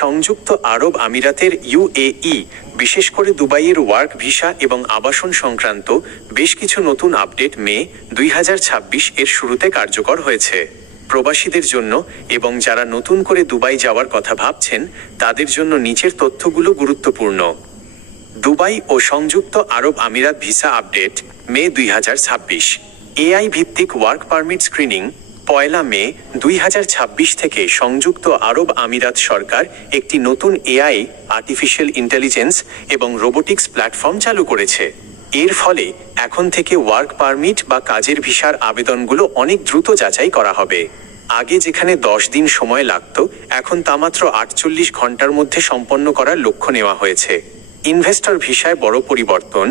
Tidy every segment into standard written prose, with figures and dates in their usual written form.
সংযুক্ত আরব আমিরাতের ইউএই, বিশেষ করে দুবাইয়ের ওয়ার্ক ভিসা এবং আবাসন সংক্রান্ত বেশ কিছু নতুন আপডেট মে 2026 এর শুরুতে কার্যকর হয়েছে। প্রবাসীদের জন্য এবং যারা নতুন করে দুবাই যাওয়ার কথা ভাবছেন তাদের জন্য নিচের তথ্যগুলো গুরুত্বপূর্ণ। দুবাই ও সংযুক্ত আরব আমিরাত ভিসা আপডেট মে 2026। এআই ভিত্তিক ওয়ার্ক পারমিট স্ক্রিনিং। 1 মে 2026 থেকে সংযুক্ত আরব আমিরাত সরকার একটি নতুন এআই, আর্টিফিশিয়াল ইন্টেলিজেন্স এবং রোবোটিক্স প্ল্যাটফর্ম চালু করেছে। এর ফলে এখন থেকে ওয়ার্ক পারমিট বা কাজের ভিসার আবেদনগুলো অনেক দ্রুত যাচাই করা হবে। আগে যেখানে 10 দিন সময় লাগত, এখন তা মাত্র 48 ঘন্টার মধ্যে সম্পন্ন করার লক্ষ্য নেওয়া হয়েছে। ইনভেস্টর ভিসায় বড় পরিবর্তন।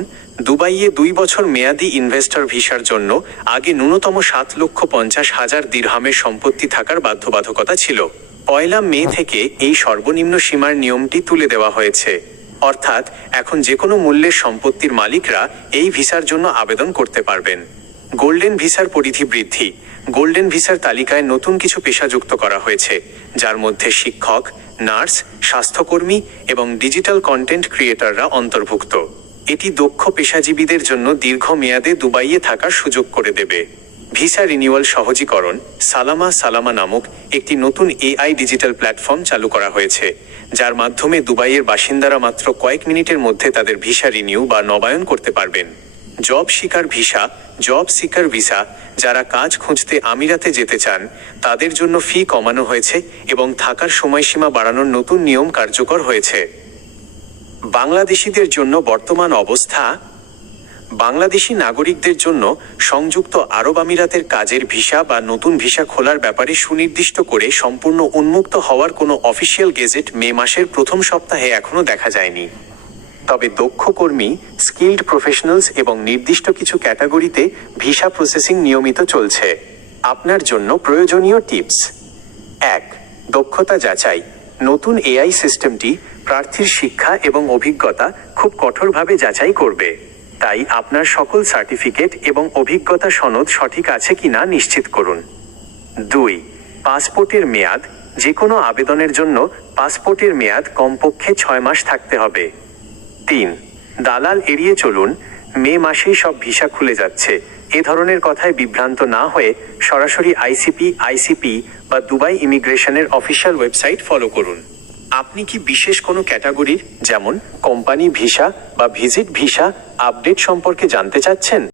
দুবাইয়ে 2 বছর মেয়াদি ইনভেস্টর ভিসার জন্য আগে ন্যূনতম 7,50,000 দিরহামের সম্পত্তি থাকার বাধ্যবাধকতা ছিল। 1 মে থেকে এই সর্বনিম্ন সীমার নিয়মটি তুলে দেওয়া হয়েছে। অর্থাৎ এখন যে কোনো মূল্যের সম্পত্তির মালিকরা এই ভিসার জন্য আবেদন করতে পারবেন। গোল্ডেন ভিসার পরিধি বৃদ্ধি। গোল্ডেন ভিসার তালিকায় নতুন কিছু পেশা যুক্ত করা হয়েছে, যার মধ্যে শিক্ষক, নার্স, স্বাস্থ্যকর্মী এবং ডিজিটাল কন্টেন্ট ক্রিয়েটররা অন্তর্ভুক্ত। এটি দক্ষ পেশাজীবীদের জন্য দীর্ঘমেয়াদে দুবাইয়ে থাকার সুযোগ করে দেবে। Visa renewal সহজীকরণ। সালামা নামক একটি নতুন এআই ডিজিটাল প্ল্যাটফর্ম চালু করা হয়েছে, যার মাধ্যমে দুবাইয়ের বাসিন্দারা মাত্র কয়েক মিনিটের মধ্যে তাদের ভিসা রিনিউ বা নবায়ন করতে পারবেন। Job seeker visa. Job seeker visa, যারা কাজ খুঁজতে আমিরাতে যেতে চান তাদের জন্য ফি কমানো হয়েছে এবং থাকার সময়সীমা বাড়ানোর নতুন নিয়ম কার্যকর হয়েছে। বাংলাদেশিদের জন্য বর্তমান অবস্থা। বাংলাদেশি নাগরিকদের জন্য সংযুক্ত আরব আমিরাতের কাজের ভিসা বা নতুন ভিসা খোলার ব্যাপারে সুনির্দিষ্ট করে সম্পূর্ণ উন্মুক্ত হওয়ার কোনো অফিসিয়াল গেজেট মে মাসের প্রথম সপ্তাহে এখনও দেখা যায়নি। তবে দক্ষ কর্মী, স্কিল্ড প্রফেশনালস এবং নির্দিষ্ট কিছু ক্যাটাগরিতে ভিসা প্রসেসিং নিয়মিত চলছে। আপনার জন্য প্রয়োজনীয় টিপস। 1. দক্ষতা যাচাই। নতুন এআই সিস্টেমটি প্রার্থীর শিক্ষা এবং অভিজ্ঞতা খুব কঠোরভাবে যাচাই করবে। তাই আপনার সকল সার্টিফিকেট এবং অভিজ্ঞতা সনদ সঠিক আছে কিনা নিশ্চিত করুন। 2. পাসপোর্টের মেয়াদ। যে কোনো আবেদনের জন্য পাসপোর্টের মেয়াদ কমপক্ষে 6 মাস থাকতে হবে। 3. দালাল এড়িয়ে চলুন। মে মাসেই সব ভিসা খুলে যাচ্ছে, এ ধরনের কথায় বিভ্রান্ত না হয়ে সরাসরি আইসিপি বা দুবাই ইমিগ্রেশনের অফিসিয়াল ওয়েবসাইট ফলো করুন। আপনি কি বিশেষ কোনো ক্যাটাগরির, যেমন কোম্পানি ভিসা বা ভিজিট ভিসা আপডেট সম্পর্কে জানতে চাচ্ছেন?